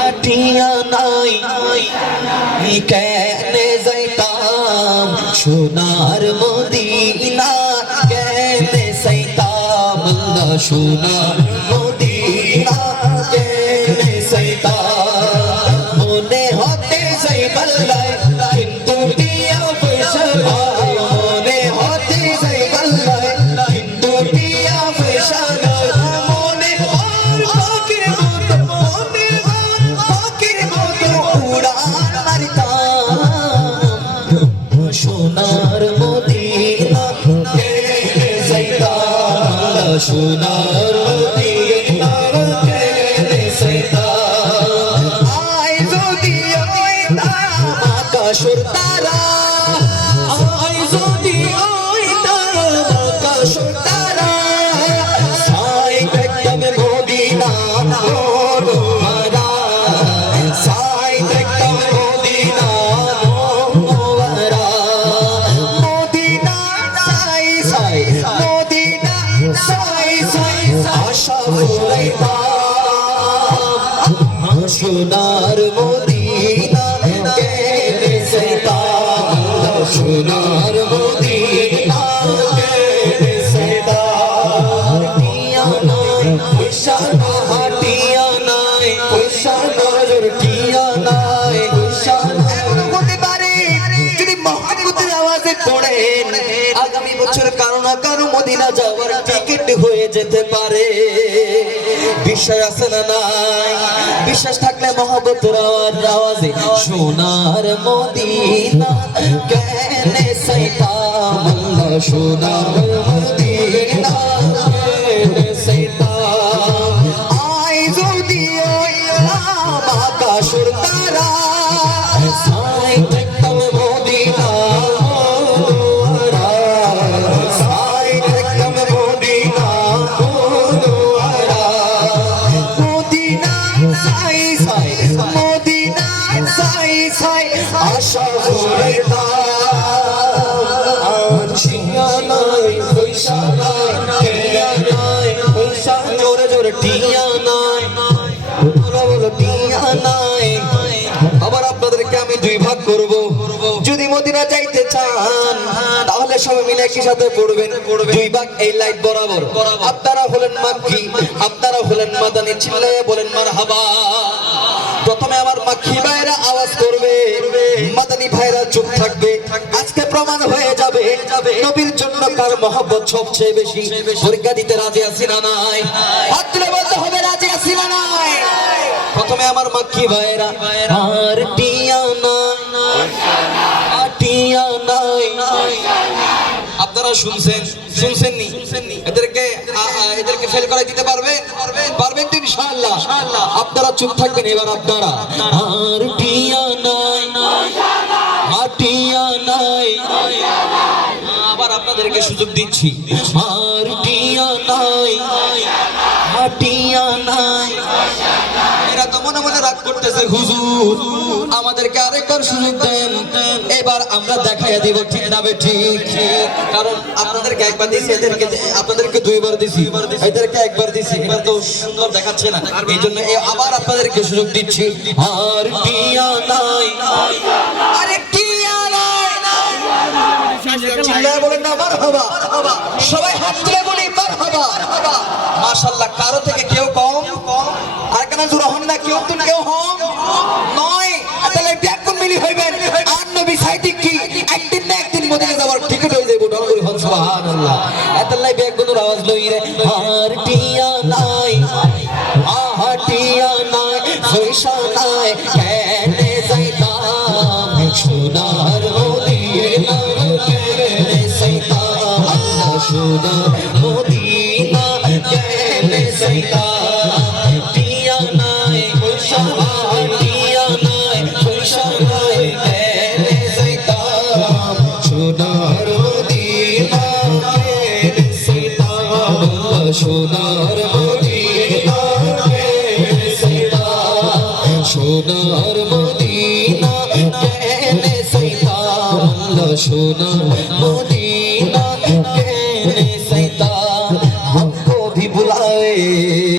আটিয়া নাই কেনে যাইতাম সোনার মদিনা কেনে যাইতাম সোনার মদিনা কেনে যাইতাম মনে হতে যাইবাল্লাই কিন্তু দিয়া পয়সা মনে হতে যাইবাল্লাই কিন্তু দিয়া পয়সা সোনার মদিনা কেনে যাইতাম সোনার মদিনা কেনে যাইতাম আয় যদি আইতাম আকাশের তারা আয় যদি আইতাম আকাশের তারা সাই দেখতাম মদিনা মনোহরা সাই দেখতাম মদিনা সোনার মদিনা কেনে যাইতাম সোনার মদিনা কেনে যাইতাম টিয়া নাই পয়সা না হাটিয়া নাই পয়সা নজর টিয়া নাই পয়সা এমন হতে পারে যদি মহব্বতের আওয়াজে পড়েন আগামী বছর কারো না কারো মদিনা যাওয়ার টিকিট হয়ে যেতে পারে বিশ্বাস আছে না নাই বিশ্বাস থাকলে মহব্বতের আওয়াজে সোনার মদিনা কেনে যাইতাম সোনার মদিনা কেনে যাইতাম আয় যদি আকাশের তারা সাই দেখতাম মদিনা সাই দেখতাম মদিনা আশা করতাম টিয়া নাই পয়সা নাই টিয়া নাই পয়সা জোরে জোরে টিয়া নাই বলো টিয়া নাই আবার আপনাদেরকে আমি দুই ভাগ করব যদি মদিনা যাইতে চান তাহলে সবাই মিলে একই সাথে পড়বেন দুই ভাগ এই লাইট বরাবর আপনারা হলেন মাক্কি আপনারা হলেন মাদানী চিল্লায়ে বলেন মারহাবা প্রথমে আমার মাক্কি ভাইরা আওয়াজ করবে মাদানী ভাইরা চুপ থাকবে আজকে প্রমাণ হয়ে যাবে নবীর জন্য কার মহব্বত সবচেয়ে বেশি পরীক্ষা দিতে রাজি আছি না নাই হাত তুলে বলতে হবে রাজি আছি না নাই প্রথমে আমার মাক্কি ভাইরা আর টিয়া নাই টিয়া নাই আপনারা শুনছেননি এদেরকে ফেল করাই দিতে পারবেন তো ইনশাআল্লাহ আপনারা চুপ থাকবেন এবার আপনারা আর টিয়া নাই টিয়া নাই আবার আপনাদেরকে সুযোগ দিচ্ছি আর টিয়া নাই টিয়া নাই এরা তো মনে মনে রাগ করতেছে হুজুর আমাদেরকে আরেকবার সুযোগ দেন এবার আমরা দেখাইয়া দিব ঠিক না ঠিক কারণ আপনাদেরকে একবার দিছি আপনাদেরকে দুইবার দিছি এদেরকে একবার দিছি এবার তো সুন্দর দেখাচ্ছে না এইজন্য আবার আপনাদেরকে সুযোগ দিচ্ছি আর টিয়া নাই আরে টিয়া নাই চিল্লায় বলেন না মারহাবা সবাই হাত তুলে বলি মারহাবা মাশাআল্লাহ কারো থেকে কেউ কম আর কেন জোর হন না কেউ হন নয় তাহলে ব্যাকুল মিলি হইবেন আর নবী সাইদিক কি একদিন না একদিন মদিনা যাওয়ার টিকিট হয়ে যাবে ডলগুলি হন সুবহানাল্লাহ এতলাই ব্যাকুলের আওয়াজ লই রে আর টিয়া নাই টিয়া নাই পয়সা নাই কেনে যাইতাম সোনার মদিনা কেনে যাইতাম সোনার মদিনা কেনে যাইতাম টিয়া নাই পয়সা টিয়া নাই পয়সা নাই কেনে যাইতাম সোনার মদিনা কেনে যাইতাম সোনার মদিনা কেনে যাইতাম সোনার মদিনা কেনে যাইতাম সোনার